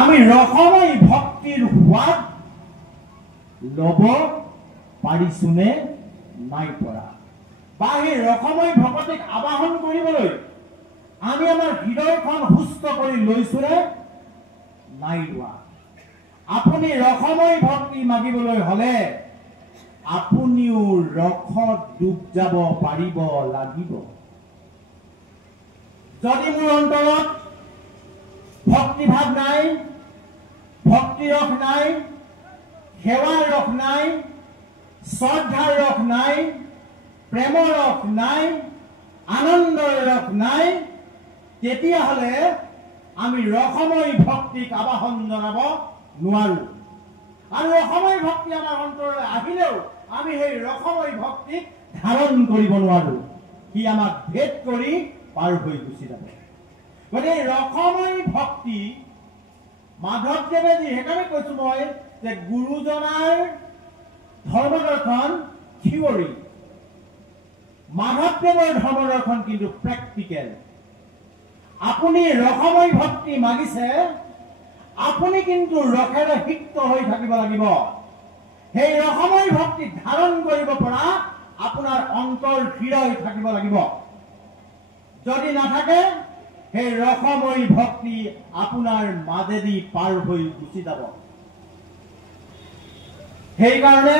আমি ৰসময় ভক্তিৰ সোৱাদ লব পাৰিছোনে নাই পৰা, বা সেই ৰসময় ভকতিক আবাহন কৰিবলৈ আমি আমাৰ হৃদয়খন সুস্থ কৰি লৈছোনে নাই লোৱা। আপুনি ৰসময় ভক্তি মাগিবলৈ হলে আপুনিও ৰসত ডুব যাব পাৰিব লাগিব। যদি মোৰ অন্তৰত ভক্তিভাৱ নাই, ভক্তিৰস নাই, সেৱাৰ ৰস নাই, শ্ৰদ্ধাৰ ৰস নাই, প্ৰেমৰ ৰস নাই, আনন্দৰ ৰস নাই, তেতিয়াহ'লে আমি ৰসময় ভক্তিক আবাহন জনাব নোৱাৰো। আৰু ৰসময় ভক্তি আমাৰ অন্তৰলৈ আহিলেও আমি সেই ৰসময় ভক্তিক ধাৰণ কৰিব নোৱাৰো। সি আমাক ভেদ কৰি পাৰ হৈ গুচি যাব। গতিকে ৰসময় ভক্তি মাধৱদেৱে যি, সেইকাৰণে কৈছো মই যে গুৰুজনাৰ ধৰ্মদৰ্শন থিয়ৰী, মাধৱদেৱৰ ধৰ্মদৰ্শন কিন্তু প্ৰেক্টিকেল। আপুনি ৰসময় ভক্তি মাগিছে, আপুনি কিন্তু ৰসেৰে সিক্ত হৈ থাকিব লাগিব। সেই ৰসময় ভক্তি ধাৰণ কৰিব পৰা আপোনাৰ অন্তৰ হৃদয় থাকিব লাগিব। যদি নাথাকে সেই ৰসময় ভক্তি আপোনাৰ মাজেদি পাৰ হৈ গুচি যাব। সেইকাৰণে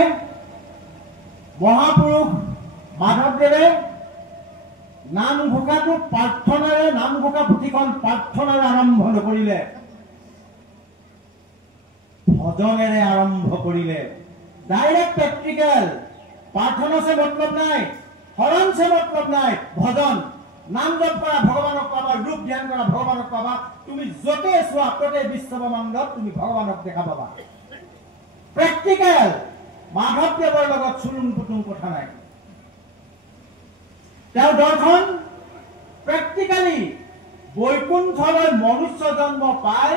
মহাপুৰুষ মাধৱদেৱে নামঘোষাটো প্ৰাৰ্থনাৰে, নামঘোষা পুথিখন প্ৰাৰ্থনাৰে আৰম্ভ নকৰিলে, ভজনেৰে আৰম্ভ কৰিলে। Direct practical. প্ৰাৰ্থনা সে মতলব নাই, হৰণ সে মতলব নাই, ভজন। নাম জপ কৰা ভগৱানক পাবা, ৰূপ ধ্যান কৰা ভগৱানক পাবা। তুমি যতে চোৱা ততে বিশ্বব্ৰহ্মাণ্ডত তুমি ভগৱানক দেখা পাবা। প্ৰেক্টিকেল। মাধৱদেৱৰ লগত চুলুং পুতুং কথা নাই। তেওঁৰ দৰ্শন প্ৰেক্টিকেলি বৈকুণ্ঠলৈ মনুষ্য জন্ম পাই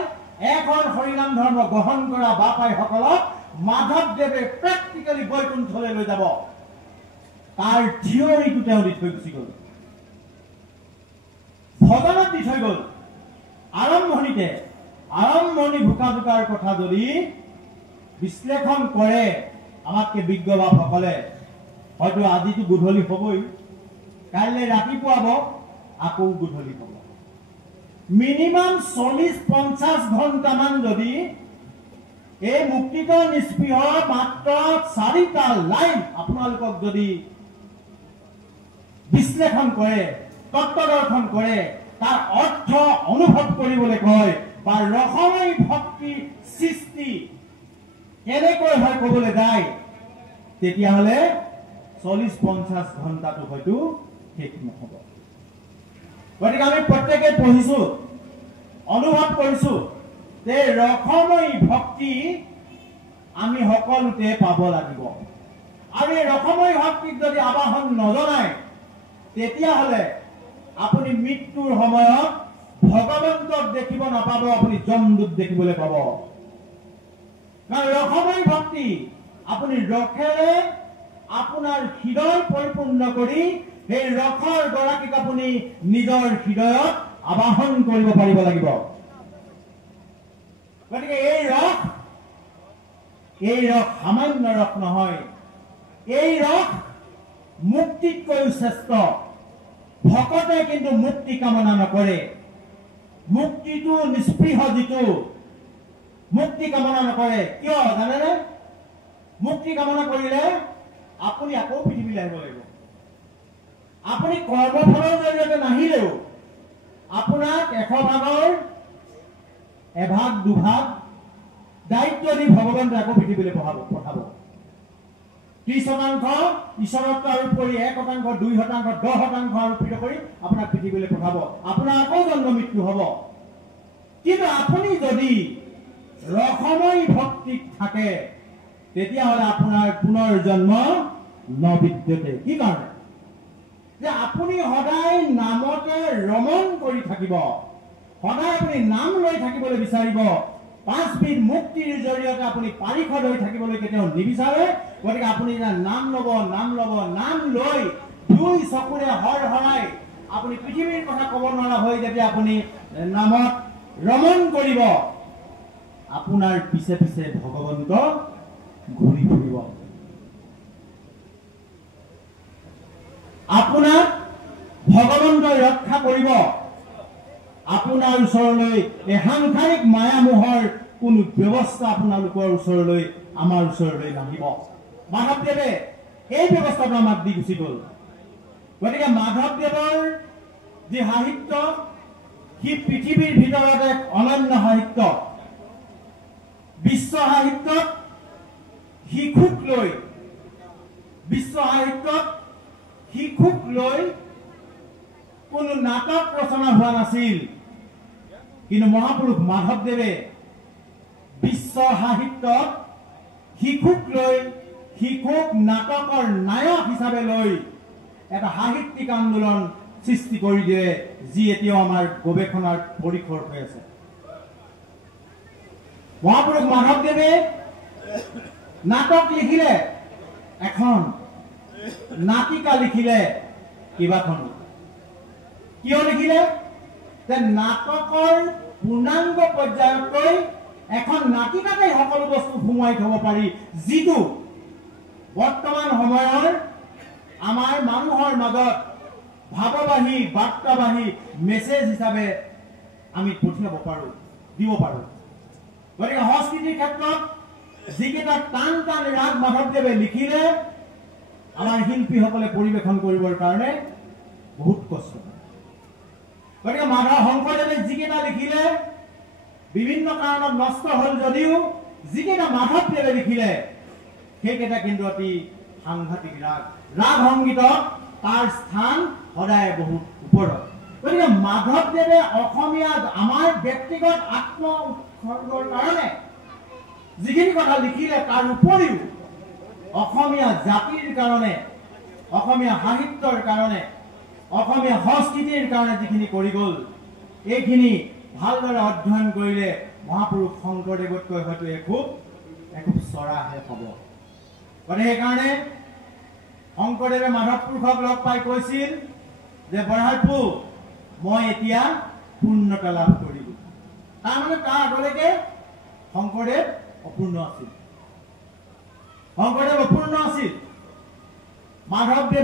এখন হৰিনাম ধৰ্ম গ্ৰহণ কৰা বাপাইসকলক মাধৱদেৱে প্ৰেক্টিকেলি বৈকুণ্ঠলৈ লৈ যাব। তাৰ থিয়ৰিটো তেওঁ দি থৈ গুচি গ'ল, ভজনত দি থৈ গ'ল। আৰম্ভণিতে আৰম্ভণি ভোকা কথা যদি বিশ্লেষণ কৰে আমাতকে বিজ্ঞ বাপসকলে, হয়তো আজিতো গধূলি হবই, কাইলৈ ৰাতিপুৱাব, আকৌ গধূলি হব। মিনিমাম 40-50 ঘণ্টামান যদি এই মুক্তিত নিষ্পৃহ মাত্ৰ 4টা লাইন আপোনালোকক যদি বিশ্লেষণ কৰে, তত্ত্বদৰ্শন কৰে, তাৰ অৰ্থ অনুভৱ কৰিবলৈ কয়, বা ৰসময় ভক্তি সৃষ্টি কেনেকৈ হয় কবলৈ যায়, তেতিয়াহ'লে 40-50 ঘণ্টাটো হয়তো শেষ নহব। গতিকে আমি প্ৰত্যেকে পঢ়িছো, অনুভৱ কৰিছো যে ৰসময় ভক্তি আমি সকলোতে পাব লাগিব। আৰু এই ৰসময় ভক্তিক যদি আবাহন নজনায়, তেতিয়াহ'লে আপুনি মৃত্যুৰ সময়ত ভগৱন্তক দেখিব নাপাব, আপুনি যমদূত দেখিবলৈ পাব। কাৰণ ৰসময় ভক্তি আপুনি ৰসেৰে আপোনাৰ হৃদয় পৰিপূৰ্ণ কৰি সেই ৰসৰ গৰাকীক আপুনি নিজৰ হৃদয়ত আবাহন কৰিব পাৰিব লাগিব। গতিকে এই ৰস সামান্য ৰস নহয়, এই ৰস মুক্তিতকৈও শ্ৰেষ্ঠ। ভকতে কিন্তু মুক্তি কামনা নকৰে। মুক্তিটো নিষ্পৃহ যিটো মুক্তি কামনা নকৰে। কিয় জানেনে? মুক্তি কামনা কৰিলে আপুনি আকৌ পৃথিৱীলৈ আহিব লাগিব। আপুনি কৰ্মফলৰ জৰিয়তে নাহিলেও আপোনাক 100 ভাগৰ 1 ভাগ 2 ভাগ দায়িত্ব দি ভগৱানে আকৌ পৃথিৱীলৈ পঠাব। 30% ঈশ্বৰত্ব আৰোপ কৰি 1%, 2%, 10% আৰোপিত কৰি আপোনাক পৃথিৱীলৈ পঠাব। আপোনাৰ আকৌ জন্ম মৃত্যু হ'ব। কিন্তু আপুনি যদি ৰসময় ভক্তিত থাকে, তেতিয়াহ'লে আপোনাৰ পুনৰ জন্ম নবিদ্যতে। কি কাৰণে? যে আপুনি সদায় নামতে ৰমণ কৰি থাকিব, সদায় আপুনি নাম লৈ থাকিবলৈ বিচাৰিব। 5 বিধ মুক্তিৰ জৰিয়তে আপুনি পাৰিষদ হৈ থাকিবলৈ কেতিয়াও নিবিচাৰে। গতিকে আপুনি নাম ল'ব, নাম লৈ 2 চকুৰে হৰাই আপুনি পৃথিৱীৰ কথা ক'ব নোৱাৰা হৈ যেতিয়া আপুনি নামত ৰমণ কৰিব, আপোনাৰ পিছে পিছে ভগৱন্ত ঘূৰি ফুৰিব। আপোনাক ভগৱন্তই ৰক্ষা কৰিব। আপোনাৰ ওচৰলৈ এই সাংসাৰিক মায়ামোহৰ কোনো ব্যৱস্থা আপোনালোকৰ ওচৰলৈ আমাৰ ওচৰলৈ নাহিব। মাধৱদেৱে এই ব্যৱস্থাটো আমাক দি গুচি গ'ল। গতিকে মাধৱদেৱৰ যি সাহিত্য, সি পৃথিৱীৰ ভিতৰত এক অনন্য সাহিত্য। বিশ্ব সাহিত্যত শিশুক লৈ কোনো নাটক ৰচনা হোৱা নাছিল, কিন্তু মহাপুৰুষ মাধৱদেৱে বিশ্ব সাহিত্যত শিশুক নাটকৰ নায়ক হিচাপে লৈ এটা সাহিত্যিক আন্দোলন সৃষ্টি কৰি দিয়ে, যি এতিয়াও আমাৰ গৱেষণাৰ পৰিসৰ হৈ আছে। মহাপুৰুষ মাধৱদেৱে নাটক লিখিলে এখন, নাটিকা লিখিলে কেইবাখন। কিয় লিখিলে? যে নাটকৰ পূৰ্ণাংগ পৰ্যায়তকৈ এখন নাটিকাতে সকলো বস্তু সোমাই থব পাৰি, যিটো বৰ্তমান সময়ৰ আমাৰ মানুহৰ মাজত ভাৱবাহী, বাৰ্তাবাহী মেছেজ হিচাপে আমি পঠিয়াব পাৰোঁ, দিব পাৰোঁ। গতিকে সংস্কৃতিৰ ক্ষেত্ৰত যিকেইটা টান টান ৰাগ মাধৱদেৱে লিখিলে, আমাৰ শিল্পীসকলে পৰিৱেশন কৰিবৰ কাৰণে বহুত কষ্ট। গতিকে শংকৰদেৱে যিকেইটা লিখিলে বিভিন্ন কাৰণত নষ্ট হ'ল যদিও যিকেইটা মাধৱদেৱে লিখিলে সেইকেইটা কিন্তু অতি সাংঘাতিক ৰাগ। ৰাগ সংগীতত তাৰ স্থান সদায় বহুত ওপৰত। গতিকে মাধৱদেৱে অসমীয়া আমাৰ ব্যক্তিগত আত্ম উৎসৰ্গৰ কাৰণে যিখিনি কথা লিখিলে, তাৰ উপৰিও অসমীয়া জাতিৰ কাৰণে, অসমীয়া সাহিত্যৰ কাৰণে, অসমীয়া সংস্কৃতিৰ কাৰণে যিখিনি কৰি গ'ল, এইখিনি ভালদৰে অধ্যয়ন কৰিলে মহাপুৰুষ শংকৰদেৱতকৈ হয়তো একোপ চৰাহে হ'ব। গতিকে সেইকাৰণে শংকৰদেৱে মাধৱপুৰুষক লগ পাই কৈছিল যে বঢ়াইপু, মই এতিয়া পূৰ্ণতা লাভ কৰিলোঁ। তাৰমানে তাৰ আগলৈকে শংকৰদেৱ অপূৰ্ণ আছিল।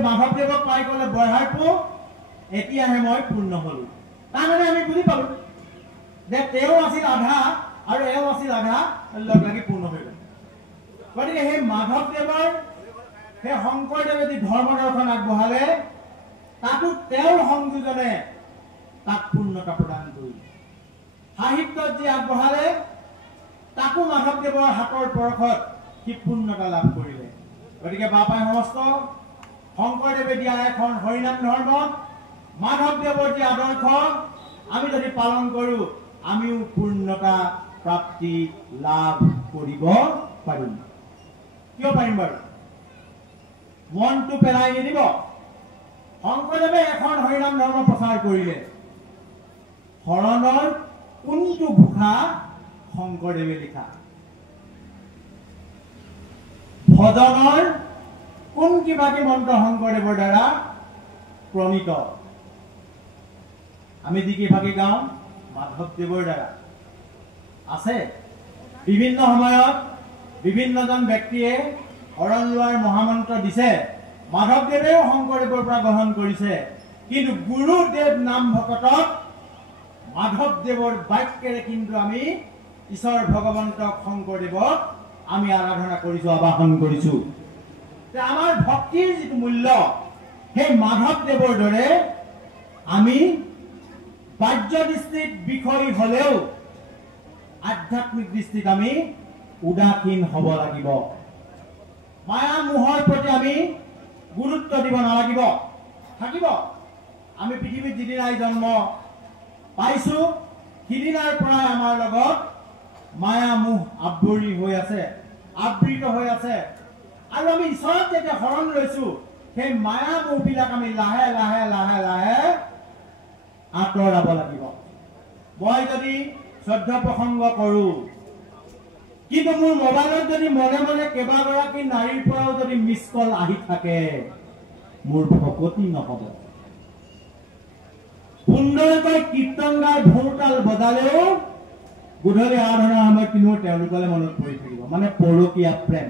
মাধৱদেৱক পাই ক'লে বঢ়াইপু, এতিয়াহে মই পূৰ্ণ হলো। তাৰমানে আমি বুজি পালো যে তেওঁ আছিল আধা আৰু এওঁ আছিল আধা, লগ লাগি পূৰ্ণ হৈ গ'ল। গতিকে সেই মাধৱদেৱৰ, সেই শংকৰদেৱে যি ধৰ্ম দৰ্শন আগবঢ়ালে, তাতো তেওঁৰ সংযোজনে তাক পূৰ্ণতা প্ৰদান কৰিলে। সাহিত্যত যি আগবঢ়ালে, তাকো মাধৱদেৱৰ হাতৰ পৰশত সি পূৰ্ণতা লাভ কৰিলে। গতিকে বাপাই সমস্ত শংকৰদেৱে দিয়া এখন হৰিনাম ধৰ্মত মাধৱদেৱৰ যি আদৰ্শ আমি যদি পালন কৰোঁ, আমিও পূৰ্ণতা প্ৰাপ্তি লাভ কৰিব পাৰিম। কিয় পাৰিম বাৰু? মনটো পেলাই নিদিব। শংকৰদেৱে এখন হৰিনাম ধৰ্ম প্ৰচাৰ কৰিলে, শৰণৰ কোনটো ঘোষা শংকৰদেৱে লিখা, ভজনৰ কোন কিবাকি মন্ত্ৰ শংকৰদেৱৰ দ্বাৰা প্ৰণীত, আমি যি কিবাকি গাওঁ মাধৱদেৱৰ দ্বাৰা আছে। বিভিন্ন সময়ত বিভিন্নজন ব্যক্তিয়ে শৰণ লোৱাৰ মহামন্ত্ৰ দিছে, মাধৱদেৱেও শংকৰদেৱৰ পৰা গ্ৰহণ কৰিছে, কিন্তু গুৰুদেৱ নাম ভকতক মাধৱদেৱৰ বাক্যেৰে কিন্তু আমি ঈশ্বৰ ভগৱন্তক শংকৰদেৱক আমি আৰাধনা কৰিছোঁ, আবাহন কৰিছোঁ। আমাৰ ভক্তিৰ যিটো মূল্য, সেই মাধৱদেৱৰ দৰে আমি বাহ্য দৃষ্টিত বিষয় হলেও আধ্যাত্মিক দৃষ্টিত আমি উদাসীন হ'ব লাগিব। মায়া মোহৰ প্ৰতি আমি গুৰুত্ব দিব নালাগিব। থাকিব, আমি পৃথিৱীত যিদিনাই জন্ম পাইছোঁ, সিদিনাৰ পৰাই আমাৰ লগত মায়া মোহ আৱৰি হৈ আছে, আবৃত হৈ আছে। আৰু আমি ঈশ্বৰক যেতিয়া শৰণ লৈছোঁ, সেই মায়া মোহবিলাক আমি লাহে লাহে লাহে লাহে আঁতৰাব লাগিব। মই যদি শ্ৰদ্ধা প্ৰসংগ কৰোঁ, কিন্তু মোৰ মোবাইলত যদি মনে মনে কেইবাগৰাকী নাৰীৰ পৰাও যদি মিছ কল আহি থাকে, মোৰ ভকতি নহ'ব। সুন্দৰকৈ কীৰ্তন গাই ভোৰতাল বজালেও গধূলি আৰাধনাৰ সময়ত কিন্তু তেওঁলোকলৈ মনত পৰি থাকিব, মানে পৰকীয়া প্ৰেম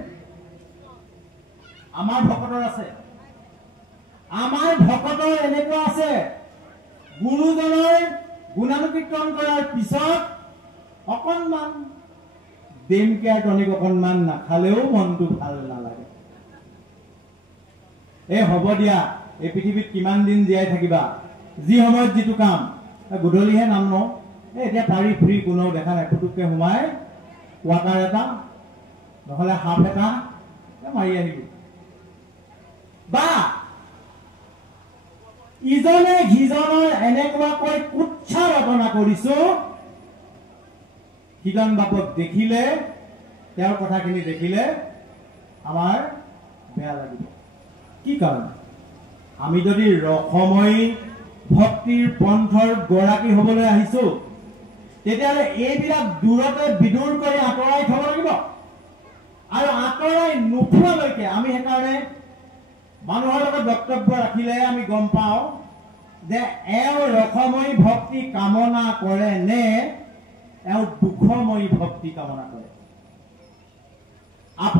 আমাৰ ভকতৰ আছে। আমাৰ ভকতৰ এনেকুৱা আছে, গুৰুজনৰ গুণানুকীৰ্তন কৰাৰ পিছত অকণমান ডেমকেয়াৰ টনিক অকণমান নাখালেও মনটো ভাল নালাগে। এই হ'ব দিয়া, এই পৃথিৱীত কিমান দিন জীয়াই থাকিবা, যি সময়ত যিটো কাম, গধূলিহে নাম লওঁ, এতিয়া পাৰি ফুৰি কোনেও দেখা নাই, পুতুককৈ সোমাই ৱাটাৰ এটা নহ'লে হাফ এটা মাৰি আহিলো। বা ইজনে সিজনৰ এনেকুৱাকৈ কুৎসা ৰচনা কৰিছো, সিজন বাপক দেখিলে, তেওঁৰ কথাখিনি দেখিলে আমাৰ বেয়া লাগিব। কি কাৰণ? আমি যদি ৰসময়ী ভক্তিৰ পন্থৰ গৰাকী হ'বলৈ আহিছো, তেতিয়াহ'লে এইবিলাক দূৰতে বিদূৰ কৰি আঁতৰাই থব লাগিব। আৰু আঁতৰাই নোথোৱালৈকে আমি সেইকাৰণে মানুহৰ লগত বক্তব্য ৰাখিলে আমি গম পাওঁ যে এওঁ ৰসময়ী ভক্তি কামনা কৰে নে এওঁ দুখময়ী ভক্তি কামনা কৰে। আপোনাৰ